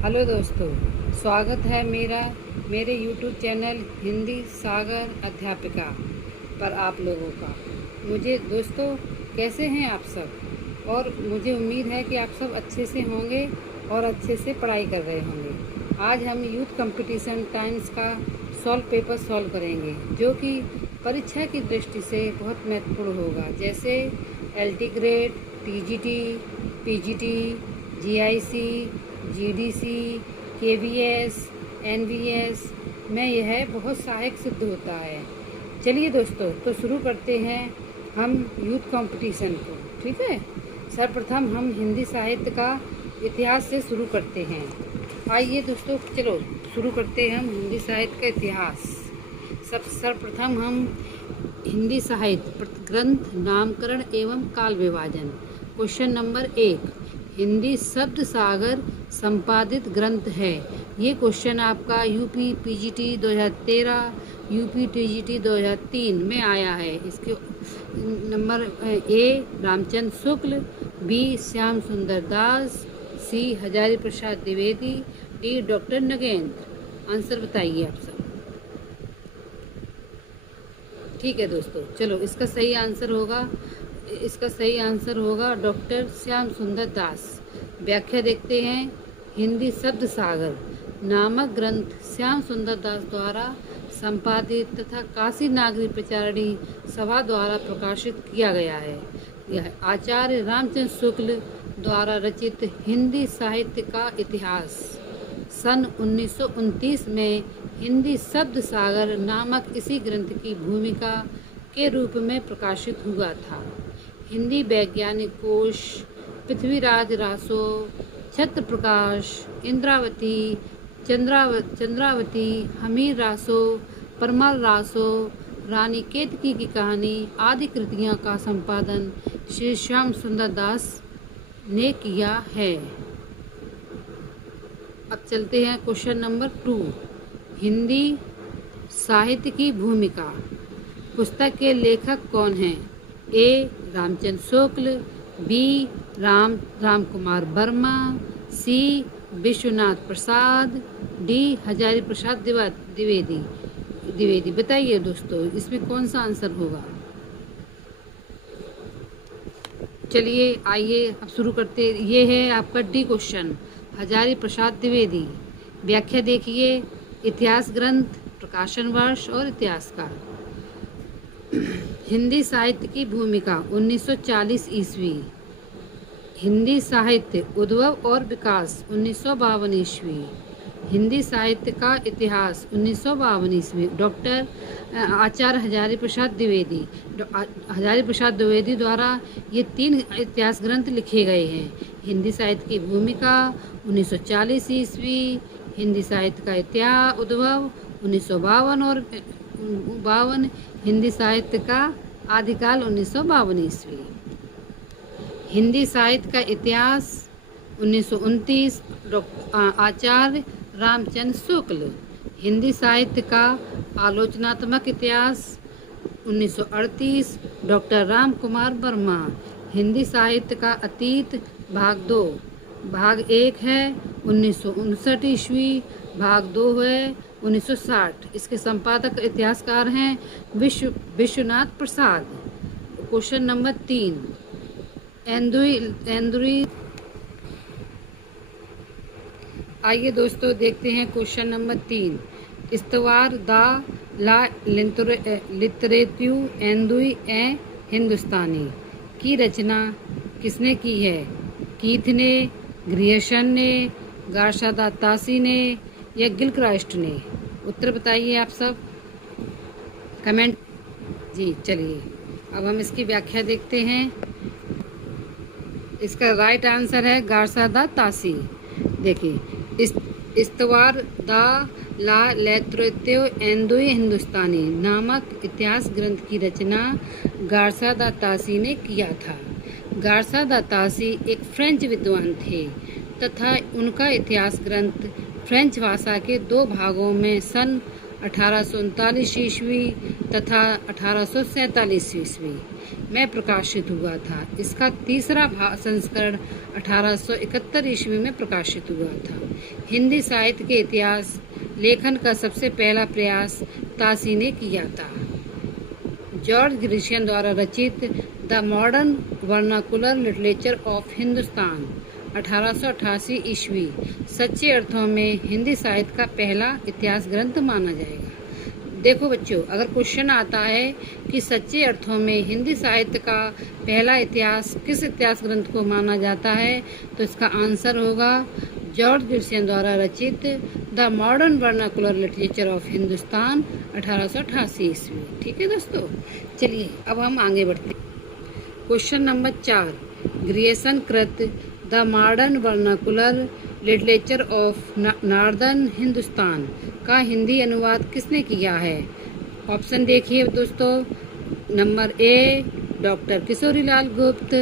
Hello दोस्तों, स्वागत है मेरे YouTube चैनल हिंदी सागर अध्यापिका पर आप लोगों का। मुझे दोस्तों, कैसे हैं आप सब? और मुझे उम्मीद है कि आप सब अच्छे से होंगे और अच्छे से पढ़ाई कर रहे होंगे। आज हम यूथ कंपटीशन टाइम्स का सॉल्व पेपर सॉल्व करेंगे, जो कि परीक्षा की दृष्टि से बहुत महत्वपूर्ण होगा, जैसे LT grade, TGT, PGT, GIC, GDC, KVS, NVS में यह बहुत सहायक सिद्ध होता है। चलिए दोस्तों, तो शुरू करते हैं हम यूथ कंपटीशन को। ठीक है, सर्वप्रथम हम हिंदी साहित्य का इतिहास से शुरू करते हैं। आइए दोस्तों, चलो शुरू करते हैं हम हिंदी साहित्य का इतिहास। सर्वप्रथम हम हिंदी साहित्य ग्रंथ नामकरण एवं काल विभाजन। क्वेश्चन नंबर 1, हिंदी शब्द सागर संपादित ग्रंथ है। ये क्वेश्चन आपका यूपी PGT 2013, यूपी TGT 2003 में आया है। इसके number A Ramchandra Shukla, B Shyam Sundar Das, C Hazari Prasad Dwivedi, D doctor Nagendra. Answer बताइए आप सब। ठीक है दोस्तों, चलो इसका सही आंसर होगा डॉक्टर श्याम सुंदर दास। व्याख्या देखते हैं। हिंदी शब्द सागर नामक ग्रंथ श्याम सुंदर दास द्वारा संपादित तथा काशी नागरी प्रचारणी सभा द्वारा प्रकाशित किया गया है। यह आचार्य रामचंद्र शुक्ल द्वारा रचित हिंदी साहित्य का इतिहास सन 1929 में हिंदी शब्द सागर नामक इसी ग्रंथ की भूमिका के रूप में प्रकाशित हुआ था। हिंदी वैज्ञानिक कोश पृथ्वीराज रासो, छत्र प्रकाश, इंद्रावती, चंद्रावती, हमीर रासो, परमल रासो, रानी केतकी की कहानी आदि कृतियों का संपादन श्री श्याम सुंदर दास ने किया है। अब चलते हैं क्वेश्चन नंबर 2, हिंदी साहित्य की भूमिका। पुस्तक के लेखक कौन हैं? A Ramchandra Shukla, B Ram Kumar Verma, C Vishwanath Prasad, D Hazari Prasad Dwivedi. बताइए दोस्तों, इसमें कौन सा आंसर होगा? चलिए आइए अब शुरू करते। ये है आपका D क्वेश्चन, हजारी प्रसाद द्विवेदी। व्याख्या देखिए। इतिहास ग्रंथ, प्रकाशन वर्ष और इतिहासकार। हिंदी साहित्य की भूमिका 1940 ईस्वी। हिंदी साहित्य उद्भव और विकास 1952 ईस्वी। हिंदी साहित्य का इतिहास 1952 ईस्वी। डॉक्टर आचार्य हजारी प्रसाद द्विवेदी द्वारा ये 3 इतिहास ग्रंथ लिखे गए हैं। हिंदी साहित्य की भूमिका 1940 ईस्वी। हिंदी साहित्य का इतिहास उद्भव 1952 और 52। हिंदी साहित्य का आदिकाल 1952 ईस्वी। हिंदी साहित्य का इतिहास 1929, आचार्य रामचंद्र शुक्ल। हिंदी साहित्य का आलोचनात्मक इतिहास 1938, डॉक्टर राम कुमार वर्मा। हिंदी साहित्य का अतीत भाग 2। भाग 1 है 1959 ईस्वी, भाग 2 है 1960। इसके संपादक इतिहासकार हैं विश्वनाथ प्रसाद। क्वेश्चन नंबर 3, एंदुई। आइए दोस्तों देखते हैं क्वेश्चन नंबर 3, इस्तवार द ला लिटरेट्यू एंदुई ए हिंदुस्तानी की रचना किसने की है? कीथ ने, ग्रियर्सन ने, गार्शा तासी ने या गिलक्राइस्ट ने? उत्तर बताइए आप सब, कमेंट। जी चलिए अब हम इसकी व्याख्या देखते हैं। इसका राइट आंसर है गार्शा तासी। देखिए, इस्तवार द ला लिटरेट्यू एंदुई हिंदुस्तानी नामक इतिहास ग्रंथ की रचना गार्शा तासी ने किया था। गार्शा तासी एक फ्रेंच विद्वान थे तथा उनका इतिहास ग्रंथ फ्रेंच भाषा के 2 भागों में सन 1839 ईस्वी तथा 1847 ईस्वी में प्रकाशित हुआ था। इसका तीसरा संस्करण 1871 ईस्वी में प्रकाशित हुआ था। हिंदी साहित्य के इतिहास लेखन का सबसे पहला प्रयास तासी ने किया था। जॉर्ज ग्रिशियन द्वारा रचित the modern vernacular literature of Hindustan 1888 ईस्वी सच्चे अर्थों में हिंदी साहित्य का पहला इतिहास ग्रंथ माना जाएगा। देखो बच्चों, अगर क्वेश्चन आता है कि सच्चे अर्थों में हिंदी साहित्य का पहला इतिहास किस इतिहास ग्रंथ को माना जाता है, तो इसका आंसर होगा जॉर्ज ग्रिशियन द्वारा रचित the modern vernacular literature of Hindustan 1888 ईस्वी। ठीक है दोस्तों, चलिए अब हम आगे बढ़ते हैं। क्वेश्चन नंबर 4, ग्रियसन कृत the modern vernacular literature of northern Hindustan का हिंदी अनुवाद किसने किया है? ऑप्शन देखिए दोस्तों। नंबर ए डॉक्टर किशोरीलाल गुप्त,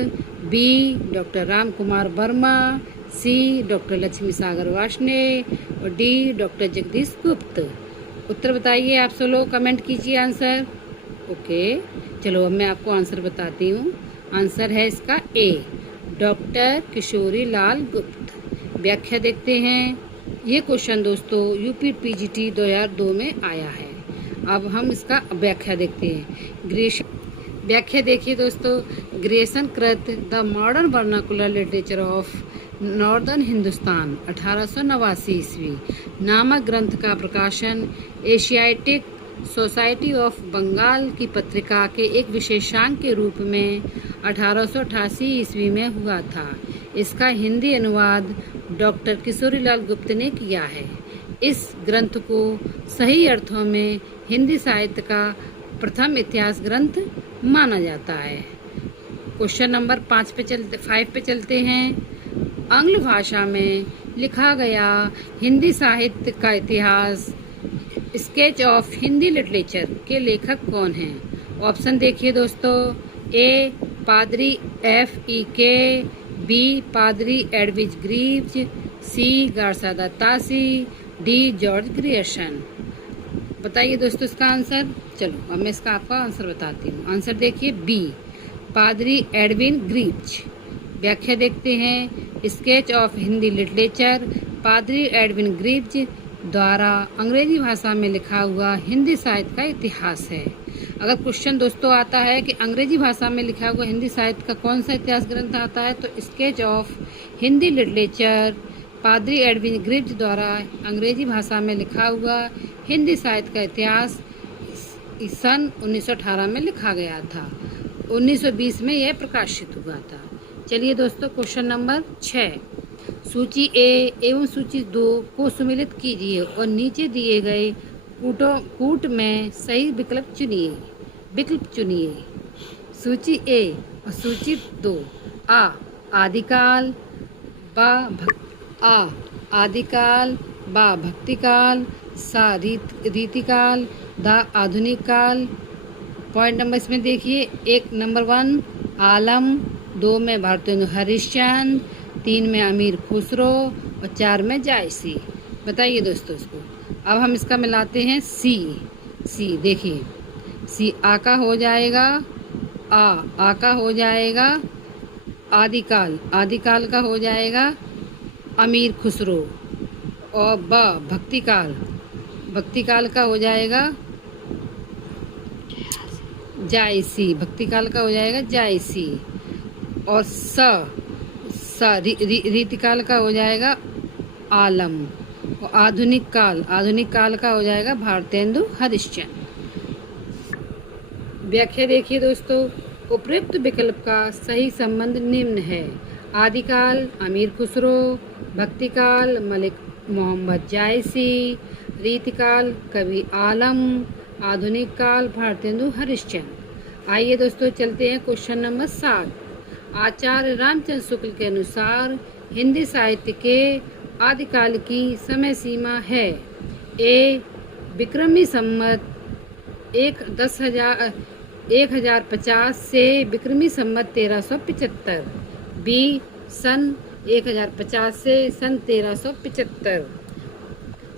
बी डॉक्टर राम कुमार वर्मा, सी डॉक्टर लक्ष्मी सागर वार्ष्णेय और डी डॉक्टर जगदीश गुप्त। उत्तर बताइए आप सब लोग, कमेंट कीजिए आंसर। ओके, चलो अब मैं आपको आंसर बताती हूँ। आंसर है इसका ए डॉक्टर किशोरीलाल गुप्त। व्याख्या देखते हैं। ये क्वेश्चन दोस्तों यूपी पीजीटी 2002 में आया है। अब हम इसका व्याख्या देखते हैं। व्याख्या देखिए दोस्तों। ग्रियसन कृत the modern vernacular literature of northern Hindustan 1889 ईस्वी नामक ग्रंथ का प्रकाशन एशियाटिक सोसाइटी ऑफ बंगाल की पत्रिका के एक विशेषांक के रूप में 1888 ईस्वी में हुआ था। इसका हिंदी अनुवाद डॉक्टर किशोरीलाल गुप्त ने किया है। इस ग्रंथ को सही अर्थों में हिंदी साहित्य का प्रथम इतिहास ग्रंथ माना जाता है। क्वेश्चन नंबर 5 पे चलते हैं। आंग्ल भाषा में लिखा गया हिंदी साहित्य का इतिहास स्केच ऑफ हिंदी लिटरेचर के लेखक कौन हैं? ऑप्शन देखिए दोस्तों। ए पादरी F.E.K, बी पादरी एडविज ग्रीव्स, सी गार्सादा तासी, डी जॉर्ज ग्रियर्सन। बताइए दोस्तों इसका आंसर। चलो अब मैं इसका आपका आंसर बताती हूँ। आंसर देखिए बी पादरी एडविन ग्रीव्स। व्याख्या देखते हैं। स्केच ऑफ हिंदी लिटरेचर पादरी एडविन ग्रीव्स द्वारा अंग्रेजी भाषा में लिखा हुआ हिंदी साहित्य का इतिहास है। अगर क्वेश्चन दोस्तों आता है कि अंग्रेजी भाषा में लिखा हुआ हिंदी साहित्य का कौन सा इतिहास ग्रंथ आता है, तो स्केच ऑफ हिंदी लिटरेचर पादरी एडविन ग्रीव्स द्वारा अंग्रेजी भाषा में लिखा हुआ हिंदी साहित्य का इतिहास सन 1918 में लिखा गया था। 1920 में यह प्रकाशित हुआ था। चलिए दोस्तों क्वेश्चन नंबर 6, सूची ए एवं सूची 2 को सम्मिलित कीजिए और नीचे दिए गए कूट में सही विकल्प चुनिए। सूची ए और सूची 2। आ आदिकाल, आदिकाल, बा भक्तिकाल, सा रीतिकाल, दा आधुनिक काल। पॉइंट नंबर इसमें देखिए। 1 नंबर 1 आलम, 2 में भारतेंदु हरिश्चंद्र, 3 में अमीर खुसरो और 4 में जायसी। बताइए दोस्तों इसको। अब हम इसका मिलाते हैं। सी देखिए, सी आ का हो जाएगा, आ का हो जाएगा, आदिकाल का हो जाएगा अमीर खुसरो, और ब भक्तिकाल का हो जाएगा जायसी, भक्तिकाल का हो जाएगा जायसी, और रीतिकाल का हो जाएगा आलम, और आधुनिक काल का हो जाएगा भारतेंदु हरिश्चंद्र। व्याख्या देखिए दोस्तों। उपयुक्त विकल्प का सही संबंध निम्न है। आदिकाल अमीर खुसरो, भक्तिकाल मलिक मोहम्मद जायसी, रीतिकाल कवि आलम, आधुनिक काल भारतेंदु हरिश्चंद्र। आइए दोस्तों चलते हैं क्वेश्चन नंबर 7। आचार्य रामचंद्र शुक्ल के अनुसार हिंदी साहित्य के आदिकाल की समय सीमा है। ए विक्रमी संमत 1050 से विक्रमी संमत 1375, बी सन 1050 से सन 1375,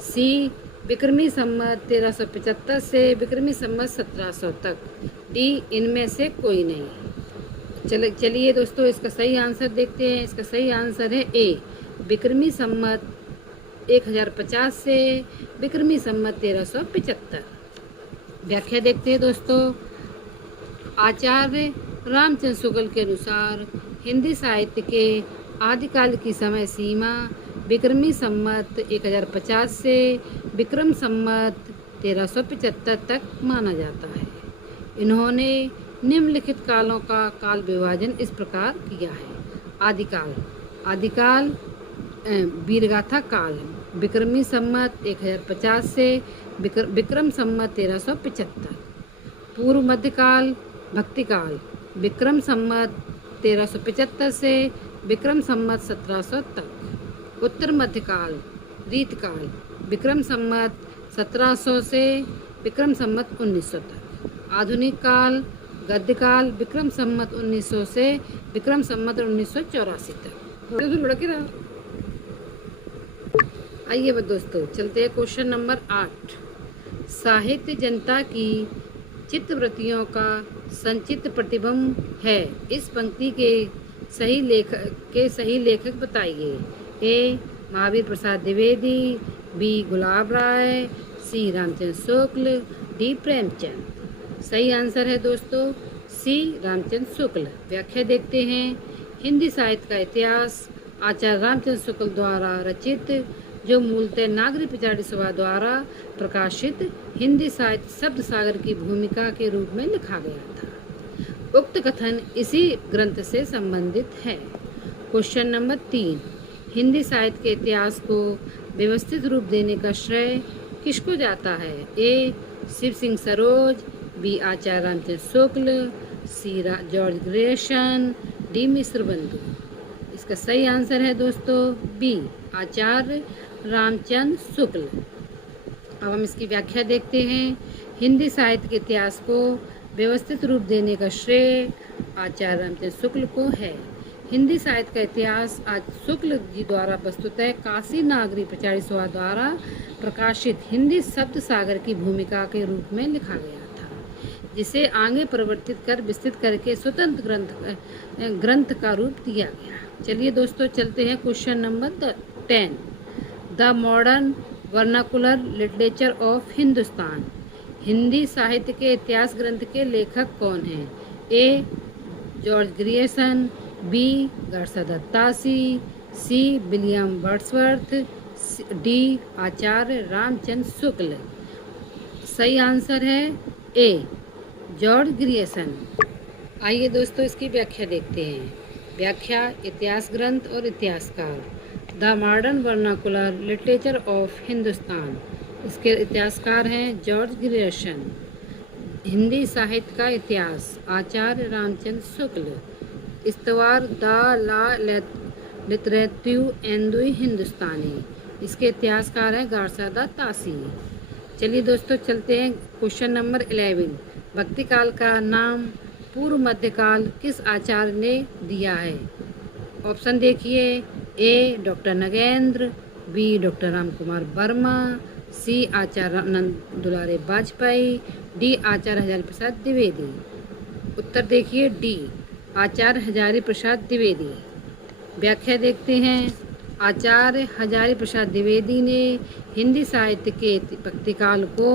सी विक्रमी संमत 1375 से विक्रमी संमत 1700 तक, डी इनमें से कोई नहीं। चलिए दोस्तों, इसका सही आंसर देखते हैं। इसका सही आंसर है ए, विक्रमी संमत 1050 से विक्रमी संमत 1375। व्याख्या देखते हैं दोस्तों। आचार्य रामचंद्र शुक्ल के अनुसार हिंदी साहित्य के आदिकाल की समय सीमा विक्रमी संमत 1050 से विक्रम संमत 1375 तक माना जाता है। इन्होंने निम्नलिखित कालों का काल विभाजन इस प्रकार किया है। आदिकाल वीरगाथा काल विक्रमी संमत 1050 से विक्रम संमत 1375। पूर्व मध्यकाल भक्तिकाल विक्रम संमत 1375 से विक्रम संमत 1700 तक। उत्तर मध्यकाल रीतकाल विक्रम संमत 1700 से विक्रम संमत 1900 तक। आधुनिक काल गद्यकाल विक्रम संमत 1900 से विक्रम संमत 1984 तक। आइए दोस्तों, चलते हैं क्वेश्चन नंबर 8। साहित्य जनता की चित्तवृत्तियों का संचित प्रतिबिंब है। इस पंक्ति के सही लेखक बताइए। ए, महावीर प्रसाद द्विवेदी, बी, गुलाब राय, सी, रामचंद्र शुक्ल, डी, प्रेमचंद। सही आंसर है दोस्तों सी, रामचंद्र शुक्ल। व्याख्या देखते हैं। हिंदी साहित्य का इतिहास आचार्य रामचंद्र शुक्ल द्वारा रचित, जो मूलतः नागरी पिछाड़ी सभा द्वारा प्रकाशित हिंदी साहित्य शब्द सागर की भूमिका के रूप में लिखा गया था। उक्त कथन इसी ग्रंथ से संबंधित है। Question number 3। हिंदी साहित्य के इतिहास को व्यवस्थित रूप देने का श्रेय किसको जाता है? ए, शिव सिंह सरोज, बी, आचार्य रामचंद्र शुक्ल, सी, जॉर्ज ग्रेसन, डी, मिश्र बंधु। इसका सही आंसर है दोस्तों बी, आचार्य रामचंद्र शुक्ल। अब हम इसकी व्याख्या देखते हैं। हिंदी साहित्य के इतिहास को व्यवस्थित रूप देने का श्रेय आचार्य रामचंद्र शुक्ल को है। हिंदी साहित्य का इतिहास आज शुक्ल जी द्वारा वस्तुतः काशी नागरी प्रचारी सभा द्वारा प्रकाशित हिंदी शब्द सागर की भूमिका के रूप में लिखा गया था, जिसे आगे परिवर्तित कर विस्तृत करके स्वतंत्र ग्रंथ का रूप दिया गया। चलिए दोस्तों, चलते हैं question number 10। The modern vernacular literature of Hindustan. Hindi साहित्य के इतिहास ग्रंथ के लेखक कौन हैं? ए, जॉर्ज ग्रियर्सन, बी, गाडसा दत्तासी, सी, विलियम वर्ड्सवर्थ, डी, आचार्य रामचंद्र शुक्ल। सही आंसर है ए, जॉर्ज ग्रियर्सन। आइए दोस्तों, इसकी व्याख्या देखते हैं। व्याख्या, इतिहास ग्रंथ और इतिहासकार। The modern vernacular literature of Hindustan, इसके इतिहासकार हैं जॉर्ज ग्रियर्सन। हिंदी साहित्य का इतिहास आचार्य रामचंद्र शुक्ल। इस्तवार द ला लिटरेटिव एंदुई हिंदुस्तानी, इसके इतिहासकार हैं गाडसा दत्तासी। चलिए दोस्तों, चलते हैं क्वेश्चन नंबर 11। भक्तिकाल का नाम पूर्व मध्यकाल किस आचार्य ने दिया है? ऑप्शन देखिए। A, doctor Nagendra, B, doctor Ram Kumar Verma, C, Acharya Nand Dulare Vajpeyi, D, Acharya Hazari Prasad Dwivedi. उत्तर देखिए डी, आचार्य हजारी प्रसाद द्विवेदी। व्याख्या देखते हैं। आचार्य हजारी प्रसाद द्विवेदी ने हिंदी साहित्य के भक्तिकाल को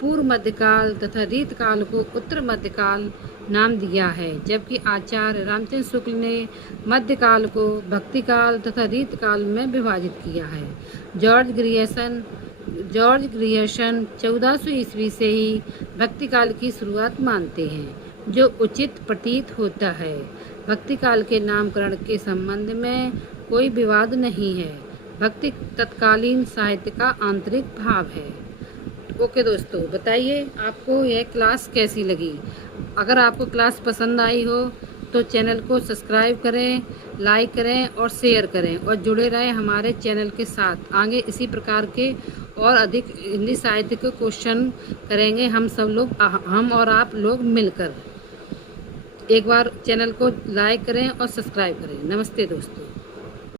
पूर्व मध्यकाल तथा रीतकाल को उत्तर मध्यकाल नाम दिया है, जबकि आचार्य रामचंद्र शुक्ल ने मध्यकाल को भक्तिकाल तथा रीतकाल में विभाजित किया है। जॉर्ज ग्रियर्सन 1400 ईस्वी से ही भक्तिकाल की शुरुआत मानते हैं, जो उचित प्रतीत होता है। भक्तिकाल के नामकरण के संबंध में कोई विवाद नहीं है। भक्ति तत्कालीन साहित्य का आंतरिक भाव है। ओके दोस्तों, बताइए आपको यह क्लास कैसी लगी। अगर आपको क्लास पसंद आई हो तो चैनल को सब्सक्राइब करें, लाइक करें और शेयर करें और जुड़े रहें हमारे चैनल के साथ। आगे इसी प्रकार के और अधिक हिंदी साहित्य के क्वेश्चन करेंगे हम और आप लोग मिलकर। एक बार चैनल को लाइक करें और सब्सक्राइब करें। नमस्ते दोस्तों।